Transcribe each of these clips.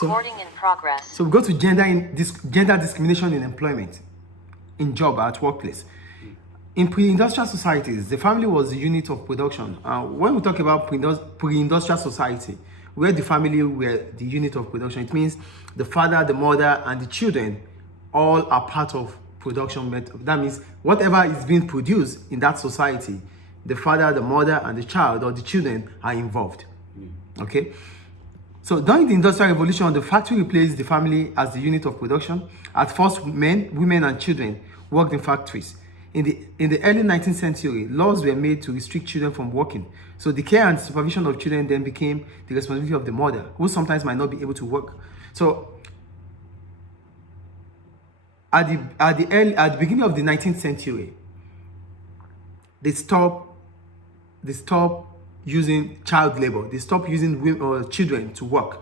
Recording in progress. So we go to gender discrimination in employment, in job, at workplace. In pre-industrial societies, the family was the unit of production. When we talk about pre-industrial society, where the family were the unit of production, it means the father, the mother, and the children all are part of production method. That means whatever is being produced in that society, the father, the mother, and the child or the children are involved. Okay? So during the Industrial Revolution, the factory replaced the family as the unit of production. At first, men, women, and children worked in factories. In the early 19th century, laws were made to restrict children from working. So the care and supervision of children then became the responsibility of the mother, who sometimes might not be able to work. So at the beginning of the 19th century, they stopped using child labor. They stopped using women or children to work.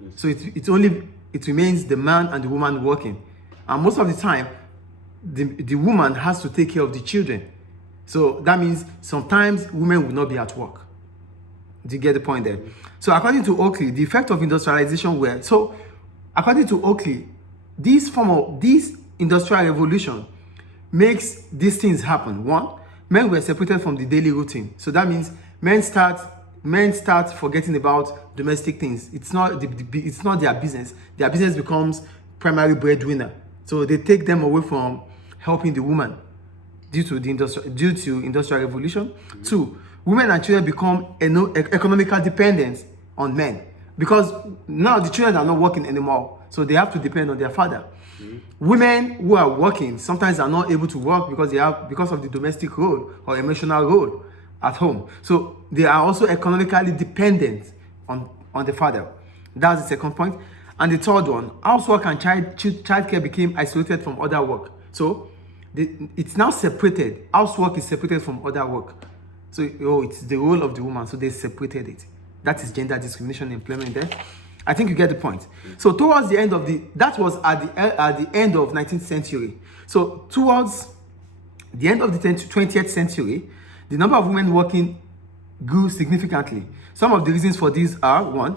Yes. So it remains the man and the woman working, and most of the time, the woman has to take care of the children. So that means sometimes women will not be at work. Do you get the point there? So according to Oakley, the effect of industrialization according to Oakley, this industrial revolution makes these things happen. One, men were separated from the daily routine. So that means men start forgetting about domestic things. It's not their business. Their business becomes primary breadwinner. So they take them away from helping the woman due to industrial revolution. Two, women and children become economical dependent on men, because now the children are not working anymore, so they have to depend on their father. Women who are working sometimes are not able to work because of the domestic role or emotional role at home. So they are also economically dependent on the father. That's the second point. And the third one, housework and childcare became isolated from other work. So it's now separated. Housework is separated from other work. So it's the role of the woman. So they separated it. That is gender discrimination in employment there. I think you get the point. So towards the end of that was at the end of 19th century. So towards the end of the 20th century, the number of women working grew significantly. Some of the reasons for this are: one,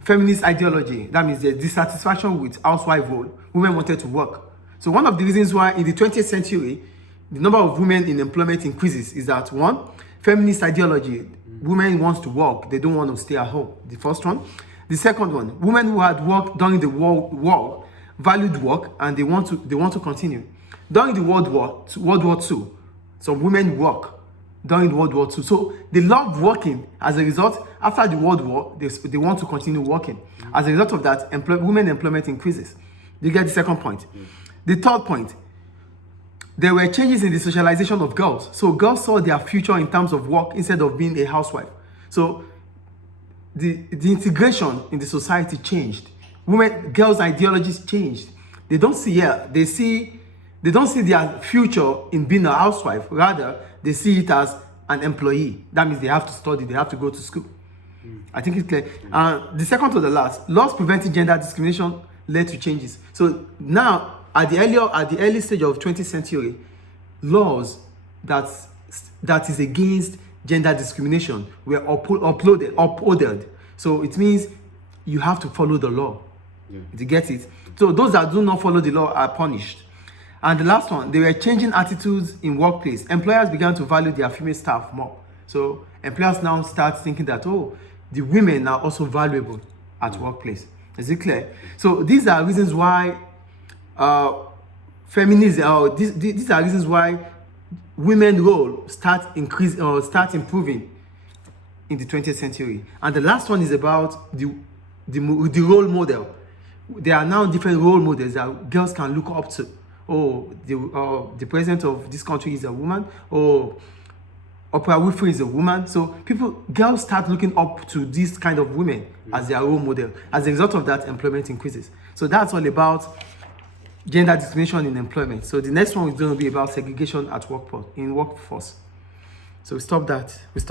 feminist ideology. That means the dissatisfaction with housewife role. Women wanted to work. So one of the reasons why in the 20th century, the number of women in employment increases is that: one, feminist ideology. Women want to work. They don't want to stay at home. The first one. The second one, women who had worked during the war valued work, and they want to continue. During the World War II, some women work during World War II. So they love working. As a result, after the World War, they want to continue working. As a result of that, women employment increases. You get the second point. The third point, there were changes in the socialization of girls. So girls saw their future in terms of work instead of being a housewife. So the integration in the society changed. Girls' ideologies changed. They don't see their future in being a housewife. Rather, they see it as an employee. That means they have to study, they have to go to school. I think it's clear. The second to the last, laws preventing gender discrimination led to changes. So now, at the early stage of 20th century, laws that is against gender discrimination were uploaded. So it means you have to follow the law. To get it. So those that do not follow the law are punished. And the last one, they were changing attitudes in workplace. Employers began to value their female staff more. So employers now start thinking that, the women are also valuable at workplace. Is it clear? So these are reasons why feminism, these are reasons why women's role start improving in the 20th century. And the last one is about the role model. There are now different role models that girls can look up to. The president of this country is a woman. Oprah Winfrey is a woman. So girls start looking up to these kind of women as their role model. As a result of that, employment increases. So that's all about gender discrimination in employment. So the next one is going to be about segregation at workforce. So we stop that.